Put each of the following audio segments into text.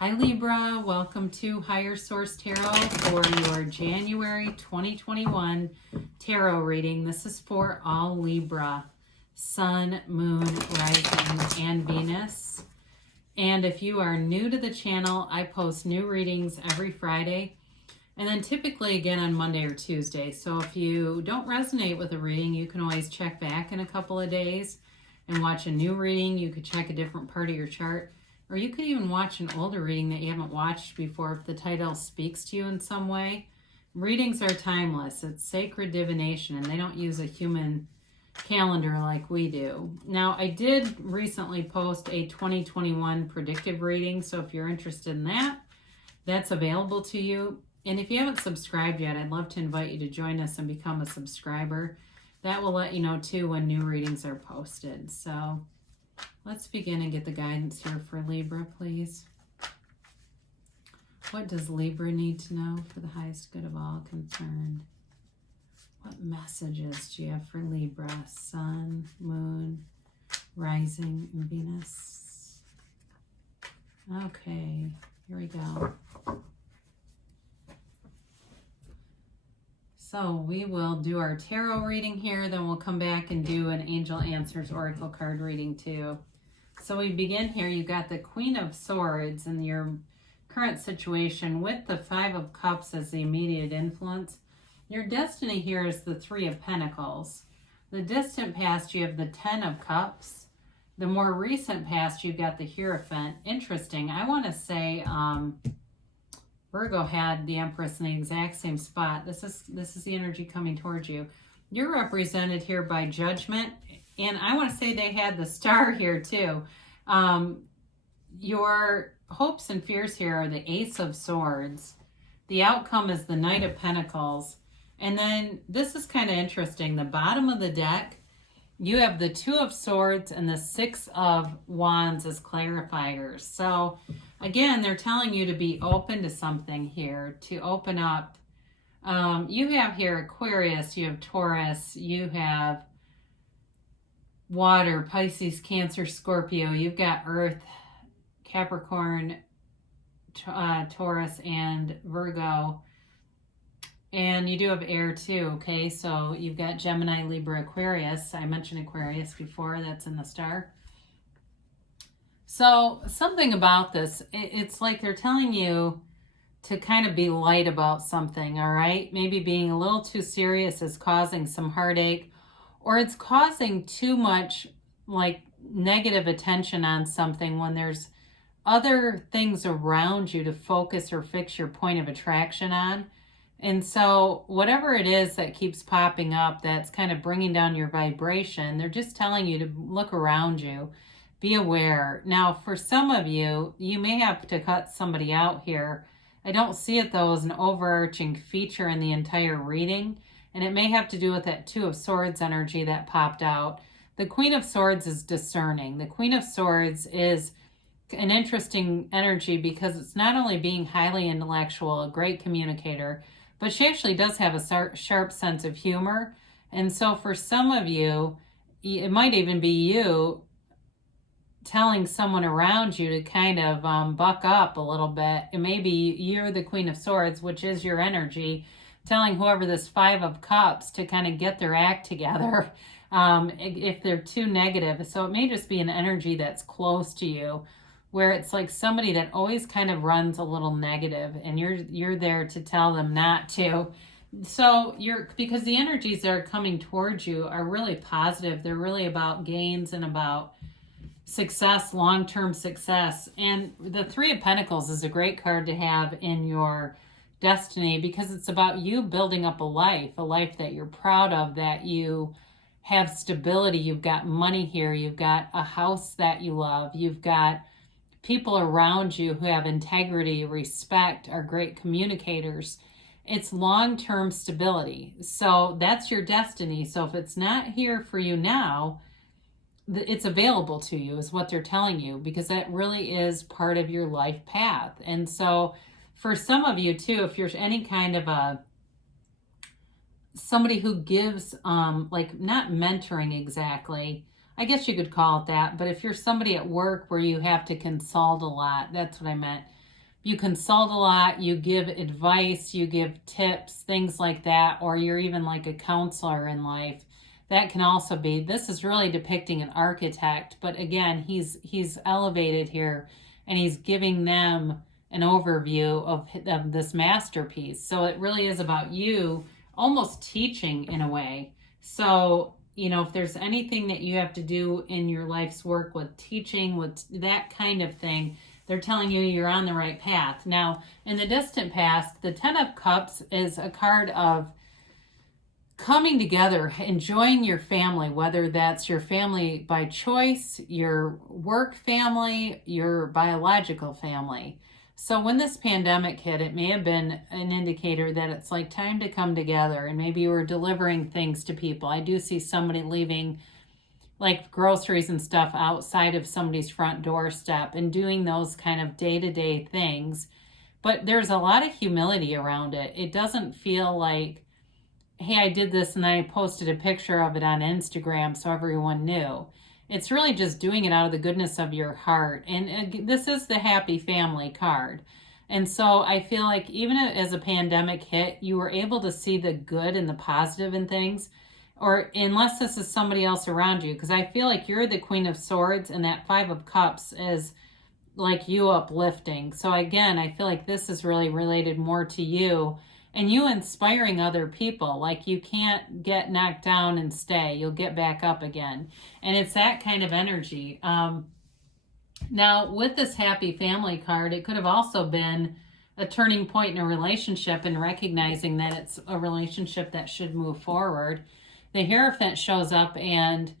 Hi Libra, welcome to Higher Source Tarot for your January 2021 tarot reading. This is for all Libra, Sun, Moon, Rising, and Venus. And if you are new to the channel, I post new readings every Friday and then typically again on Monday or Tuesday. So if you don't resonate with a reading, you can always check back in a couple of days and watch a new reading. You could check a different part of your chart. Or you could even watch an older reading that you haven't watched before if the title speaks to you in some way. Readings are timeless. It's sacred divination, and they don't use a human calendar like we do. Now, I did recently post a 2021 predictive reading, so if you're interested in that, that's available to you. And if you haven't subscribed yet, I'd love to invite you to join us and become a subscriber. That will let you know, too, when new readings are posted. So let's begin and get the guidance here for Libra, please. What does Libra need to know for the highest good of all concerned? What messages do you have for Libra, Sun, Moon, Rising, and Venus? Okay, here we go. So we will do our tarot reading here, then we'll come back and do an Angel Answers Oracle card reading too. So we begin here, you got the Queen of Swords in your current situation with the Five of Cups as the immediate influence. Your destiny here is the Three of Pentacles. The distant past, you have the Ten of Cups. The more recent past, you've got the Hierophant. Interesting. I want to say Virgo had the Empress in the exact same spot. This is the energy coming towards you. You're represented here by Judgment, and I want to say they had the Star here too. Your hopes and fears here are the Ace of Swords. The outcome is the Knight of Pentacles. And then this is kind of interesting. The bottom of the deck, you have the Two of Swords and the Six of Wands as clarifiers. So again, they're telling you to be open to something here, to open up. You have here Aquarius, you have Taurus, you have Water, Pisces, Cancer, Scorpio. You've got Earth, Capricorn, Taurus, and Virgo. And you do have air too, okay? So you've got Gemini, Libra, Aquarius. I mentioned Aquarius before. That's in the star. So something about this, it's like they're telling you to kind of be light about something, all right? Maybe being a little too serious is causing some heartache, or it's causing too much like negative attention on something when there's other things around you to focus or fix your point of attraction on. And so whatever it is that keeps popping up that's kind of bringing down your vibration, they're just telling you to look around you. Be aware. Now, for some of you, you may have to cut somebody out here. I don't see it, though, as an overarching feature in the entire reading. And it may have to do with that Two of Swords energy that popped out. The Queen of Swords is discerning. The Queen of Swords is an interesting energy because it's not only being highly intellectual, a great communicator, but she actually does have a sharp sense of humor. And so for some of you, it might even be you telling someone around you to kind of buck up a little bit. And maybe you're the Queen of Swords, which is your energy, telling whoever this Five of Cups to kind of get their act together if they're too negative. So it may just be an energy that's close to you, where it's like somebody that always kind of runs a little negative, and you're there to tell them not to. So because the energies that are coming towards you are really positive. They're really about gains and about success, long-term success. And the Three of Pentacles is a great card to have in your destiny because it's about you building up a life that you're proud of, that you have stability. You've got money here. You've got a house that you love. You've got people around you who have integrity, respect, are great communicators. It's long-term stability. So that's your destiny. So if it's not here for you now, it's available to you is what they're telling you, because that really is part of your life path. And so for some of you too, if you're any kind of somebody who gives like not mentoring exactly, I guess you could call it that. But if you're somebody at work where you have to consult a lot, that's what I meant. you consult a lot, you give advice, you give tips, things like that, or you're even like a counselor in life. That can also be. This is really depicting an architect, but again, he's elevated here, and he's giving them an overview of this masterpiece. So it really is about you almost teaching in a way. So, if there's anything that you have to do in your life's work with teaching, with that kind of thing, they're telling you you're on the right path. Now, in the distant past, the Ten of Cups is a card of coming together, enjoying your family, whether that's your family by choice, your work family, your biological family. So when this pandemic hit, it may have been an indicator that it's like time to come together, and maybe you were delivering things to people. I do see somebody leaving like groceries and stuff outside of somebody's front doorstep and doing those kind of day-to-day things. But there's a lot of humility around it. It doesn't feel like, hey, I did this and then I posted a picture of it on Instagram so everyone knew. It's really just doing it out of the goodness of your heart. And this is the happy family card. And so I feel like even as a pandemic hit, you were able to see the good and the positive in things, or unless this is somebody else around you, because I feel like you're the Queen of Swords and that Five of Cups is like you uplifting. So again, I feel like this is really related more to you and you inspiring other people. Like you can't get knocked down and stay. You'll get back up again. And it's that kind of energy. Now, with this happy family card, it could have also been a turning point in a relationship and recognizing that it's a relationship that should move forward. The Hierophant shows up and,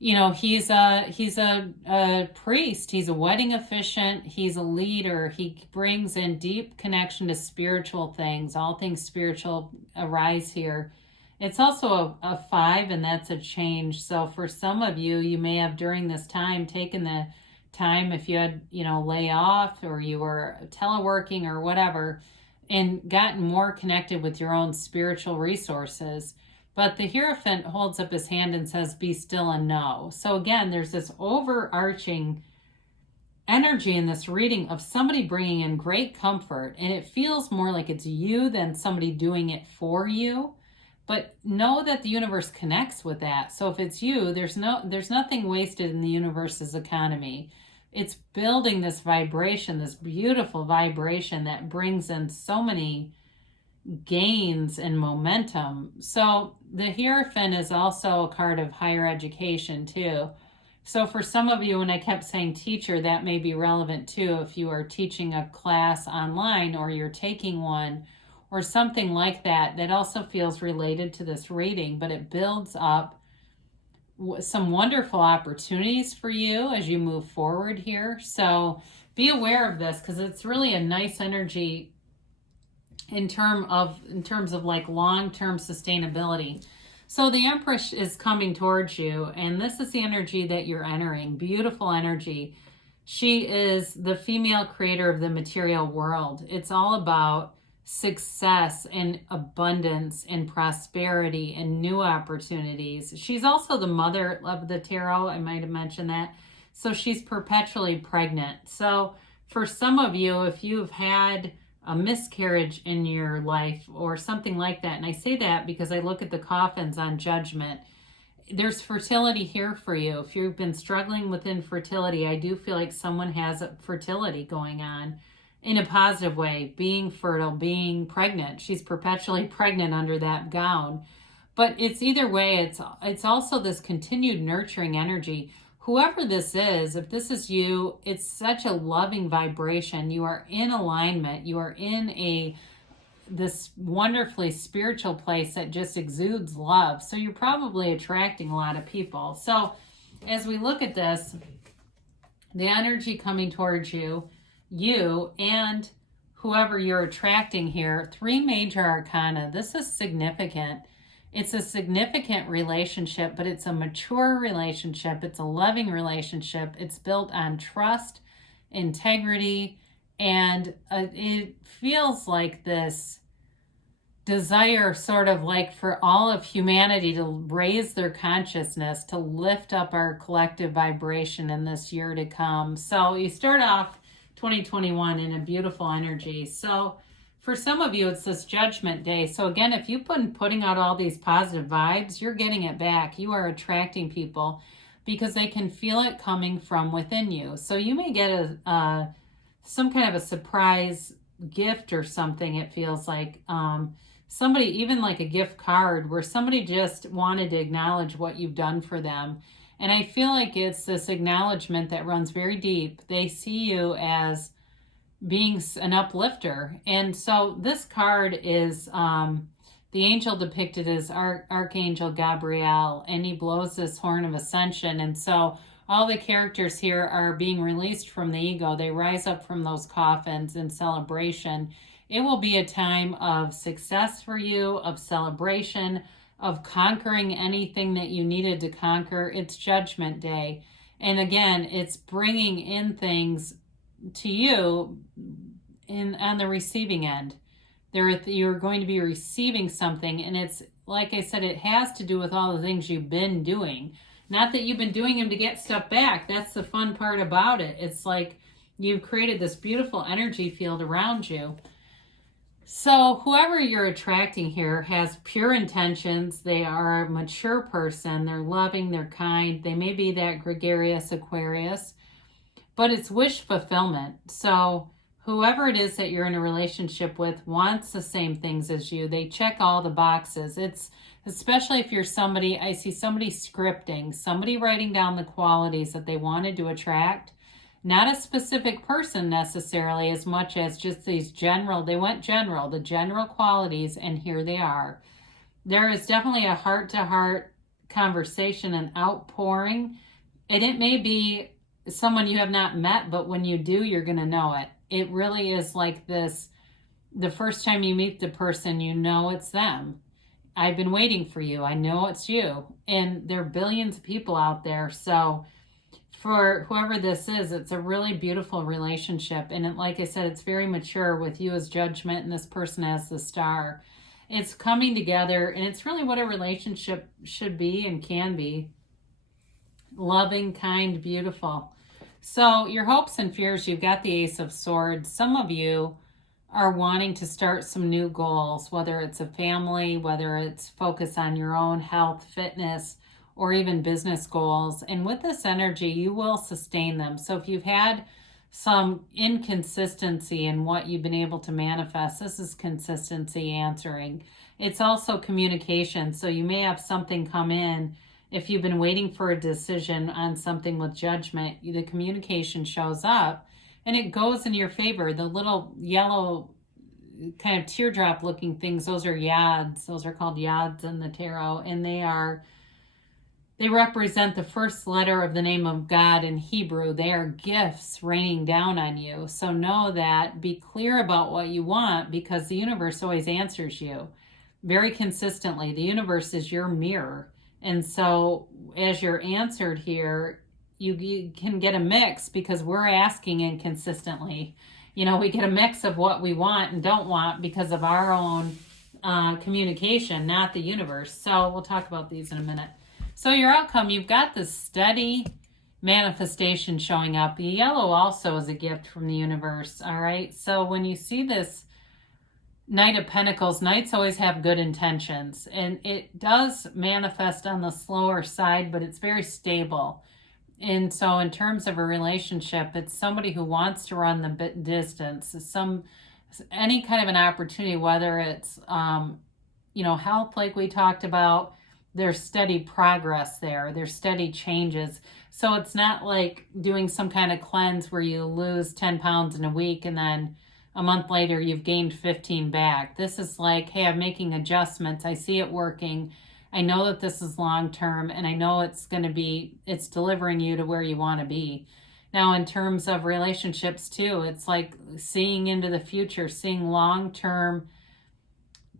he's a priest. He's a wedding officiant. He's a leader. He brings in deep connection to spiritual things. All things spiritual arise here. It's also a 5, and that's a change. So for some of you, you may have during this time taken the time, if you had, lay off or you were teleworking or whatever, and gotten more connected with your own spiritual resources. But the Hierophant holds up his hand and says, be still and know. So again, there's this overarching energy in this reading of somebody bringing in great comfort. And it feels more like it's you than somebody doing it for you. But know that the universe connects with that. So if it's you, there's nothing wasted in the universe's economy. It's building this vibration, this beautiful vibration that brings in so many gains and momentum. So the Hierophant is also a card of higher education too. So for some of you, when I kept saying teacher, that may be relevant too if you are teaching a class online or you're taking one or something like that. That also feels related to this reading, but it builds up some wonderful opportunities for you as you move forward here. So be aware of this because it's really a nice energy in terms of like long-term sustainability. So the Empress is coming towards you, and this is the energy that you're entering. Beautiful energy. She is the female creator of the material world. It's all about success and abundance and prosperity and new opportunities. She's also the mother of the tarot. I might have mentioned that. So she's perpetually pregnant. So for some of you, if you've had a miscarriage in your life or something like that, and I say that because I look at the coffins on Judgment, there's fertility here for you. If you've been struggling with infertility, I do feel like someone has a fertility going on in a positive way, being fertile, being pregnant. She's perpetually pregnant under that gown. But it's either way, it's also this continued nurturing energy. Whoever this is, if this is you, it's such a loving vibration. You are in alignment. You are in this wonderfully spiritual place that just exudes love. So you're probably attracting a lot of people. So as we look at this, the energy coming towards you and whoever you're attracting here, 3 major arcana. This is significant. It's a significant relationship, but it's a mature relationship. It's a loving relationship. It's built on trust, integrity, and it feels like this desire sort of like for all of humanity to raise their consciousness, to lift up our collective vibration in this year to come. So you start off 2021 in a beautiful energy. So for some of you, it's this Judgment Day. So again, if you've been putting out all these positive vibes, you're getting it back. You are attracting people because they can feel it coming from within you. So you may get some kind of a surprise gift or something, it feels like. Somebody, even like a gift card where somebody just wanted to acknowledge what you've done for them. And I feel like it's this acknowledgement that runs very deep. They see you as being an uplifter. And so this card is the angel depicted as Archangel Gabriel, and he blows this horn of ascension. And so all the characters here are being released from the ego. They rise up from those coffins in celebration. It will be a time of success for you, of celebration, of conquering anything that you needed to conquer. It's Judgment Day. And again, it's bringing in things to you on the receiving end. You're going to be receiving something, and it's, like I said, it has to do with all the things you've been doing. Not that you've been doing them to get stuff back. That's the fun part about it. It's like you've created this beautiful energy field around you. So whoever you're attracting here has pure intentions. They are a mature person. They're loving, they're kind. They may be that gregarious Aquarius, but it's wish fulfillment. So whoever it is that you're in a relationship with wants the same things as you. They check all the boxes. It's especially if you're somebody, I see somebody scripting, somebody writing down the qualities that they wanted to attract. Not a specific person necessarily, as much as just these general, the general qualities, and here they are. There is definitely a heart-to-heart conversation and outpouring, and it may be someone you have not met, but when you do, you're going to know it. It really is like this, the first time you meet the person, you know it's them. I've been waiting for you. I know it's you. And there are billions of people out there. So for whoever this is, it's a really beautiful relationship. And like I said, it's very mature with you as Judgment and this person as the Star. It's coming together, and it's really what a relationship should be and can be. Loving, kind, beautiful. So your hopes and fears, you've got the Ace of Swords. Some of you are wanting to start some new goals, whether it's a family, whether it's focus on your own health, fitness, or even business goals. And with this energy, you will sustain them. So if you've had some inconsistency in what you've been able to manifest, this is consistency answering. It's also communication. So you may have something come in. If you've been waiting for a decision on something with Judgment, the communication shows up and it goes in your favor. The little yellow kind of teardrop looking things, those are yads. Those are called yads in the tarot, and they represent the first letter of the name of God in Hebrew. They are gifts raining down on you. So know that, be clear about what you want, because the universe always answers you very consistently. The universe is your mirror. And so as you're answered here, you can get a mix, because we're asking inconsistently. You know, we get a mix of what we want and don't want because of our own communication, not the universe. So we'll talk about these in a minute. So your outcome, you've got this steady manifestation showing up. The yellow also is a gift from the universe, all right? So when you see this Knight of Pentacles, Knights always have good intentions, and it does manifest on the slower side, but it's very stable. And so in terms of a relationship, it's somebody who wants to run the distance, any kind of an opportunity, whether it's, health, like we talked about. There's steady progress there. There's steady changes. So it's not like doing some kind of cleanse where you lose 10 pounds in a week and then a month later you've gained 15 back. This is like, hey, I'm making adjustments. I see it working. I know that this is long-term, and I know it's delivering you to where you want to be. Now, in terms of relationships too, it's like seeing into the future, seeing long-term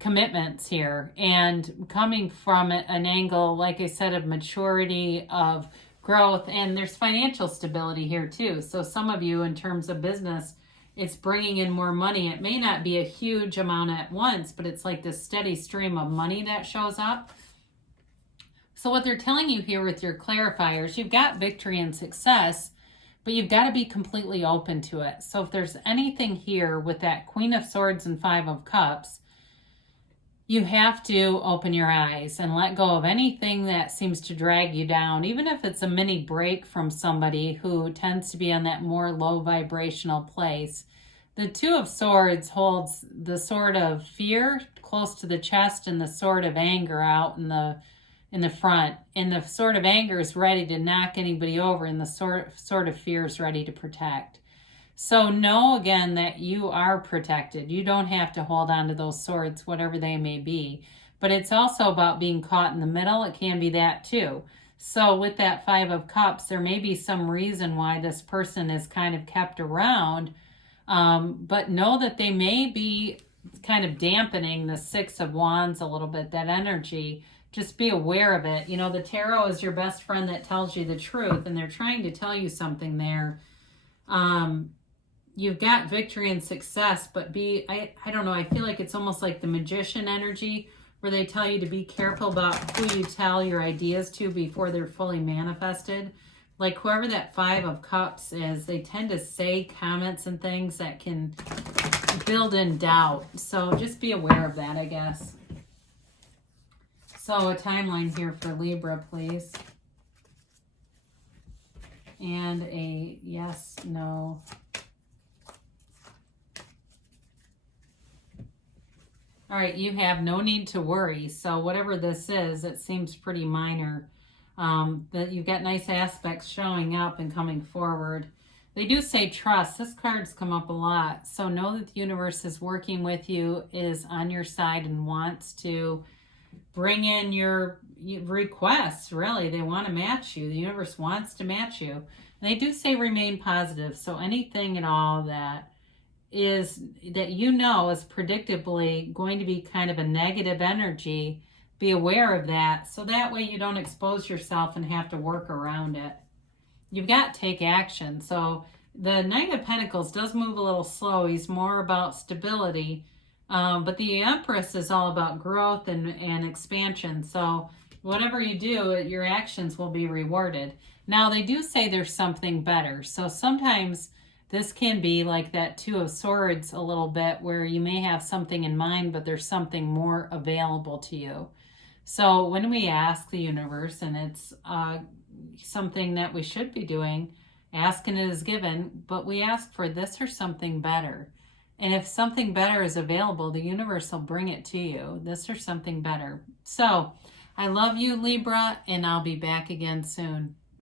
commitments here, and coming from an angle, like I said, of maturity, of growth, and there's financial stability here too. So some of you, in terms of business, it's bringing in more money. It may not be a huge amount at once, but it's like this steady stream of money that shows up. So what they're telling you here with your clarifiers, you've got victory and success, but you've got to be completely open to it. So if there's anything here with that Queen of Swords and Five of Cups, you have to open your eyes and let go of anything that seems to drag you down, even if it's a mini break from somebody who tends to be on that more low vibrational place. The Two of Swords holds the sword of fear close to the chest and the sword of anger out in the front. And the sword of anger is ready to knock anybody over, and the sword of fear is ready to protect. So know again that you are protected. You don't have to hold on to those swords, whatever they may be. But it's also about being caught in the middle. It can be that too. So with that Five of Cups, there may be some reason why this person is kind of kept around. But know that they may be kind of dampening the Six of Wands a little bit, that energy. Just be aware of it. You know, the tarot is your best friend that tells you the truth, and they're trying to tell you something there. You've got victory and success, but I don't know, I feel like it's almost like the magician energy where they tell you to be careful about who you tell your ideas to before they're fully manifested. Like whoever that Five of Cups is, they tend to say comments and things that can build in doubt. So just be aware of that, I guess. So a timeline here for Libra, please. And a yes, no. All right, you have no need to worry. So whatever this is, it seems pretty minor. That you've got nice aspects showing up and coming forward. They do say trust. This card's come up a lot. So know that the universe is working with you, is on your side, and wants to bring in your requests, really. They want to match you. The universe wants to match you. And they do say remain positive. So anything at all that is predictably going to be kind of a negative energy, be aware of that, so that way you don't expose yourself and have to work around it. You've got to take action. So the Knight of Pentacles does move a little slow. He's more about stability, but the Empress is all about growth and expansion. So whatever you do, your actions will be rewarded. Now they do say there's something better. So sometimes this can be like that Two of Swords a little bit, where you may have something in mind, but there's something more available to you. So when we ask the universe, and it's something that we should be doing, ask and it is given, but we ask for this or something better. And if something better is available, the universe will bring it to you, this or something better. So I love you, Libra, and I'll be back again soon.